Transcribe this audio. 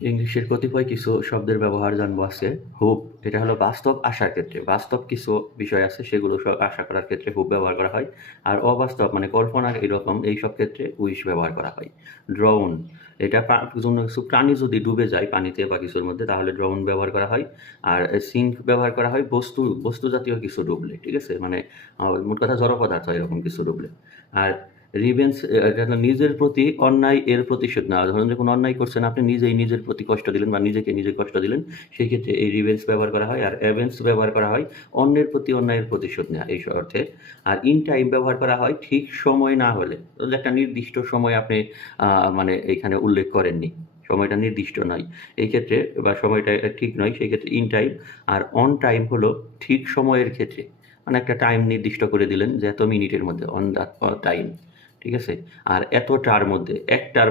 ইংলিশের কতিপয় কিছু শব্দের ব্যবহার জানবো আজকে। হোপ এটা হলো বাস্তব আশার ক্ষেত্রে। বাস্তব কিছু বিষয় আছে সেগুলো আশা করার ক্ষেত্রে হোপ ব্যবহার করা হয়। আর অবাস্তব মানে কল্পনার এরকম এইসব ক্ষেত্রে উইশ ব্যবহার করা হয়। ড্রাউন এটা কোনো কিছু প্রাণী যদি ডুবে যায় পানিতে বা কিছুর মধ্যে তাহলে ড্রাউন ব্যবহার করা হয়। আর সিঙ্ক ব্যবহার করা হয় বস্তু জাতীয় কিছু ডুবলে, ঠিক আছে? মানে মোট কথা জড় পদার্থ এরকম কিছু ডুবলে। আর রিভেঞ্জ এটা হলো নিজের প্রতি অন্যায় এর প্রতিশোধ নেওয়া। ধরুন যে কোনো অন্যায় করছেন আপনি নিজেই নিজের প্রতি কষ্ট দিলেন বা নিজেকে নিজে কষ্ট দিলেন, সেই ক্ষেত্রে এই রিভেঞ্জ ব্যবহার করা হয়। আর অ্যাভেঞ্জ ব্যবহার করা হয় অন্যের প্রতি অন্যায়ের প্রতিশোধ নেওয়া এই অর্থে। আর ইন টাইম ব্যবহার করা হয় ঠিক সময় না হলে। ধরুন একটা নির্দিষ্ট সময় আপনি মানে এইখানে উল্লেখ করেননি, সময়টা নির্দিষ্ট নয় এই ক্ষেত্রে, বা সময়টা ঠিক নয় সেই ক্ষেত্রে ইন টাইম। আর অন টাইম হলো ঠিক সময়ের ক্ষেত্রে, মানে একটা টাইম নির্দিষ্ট করে দিলেন যে এত মিনিটের মধ্যে, অন দ্য টাইম, ঠিক আছে? আর এতটার মধ্যে, একটার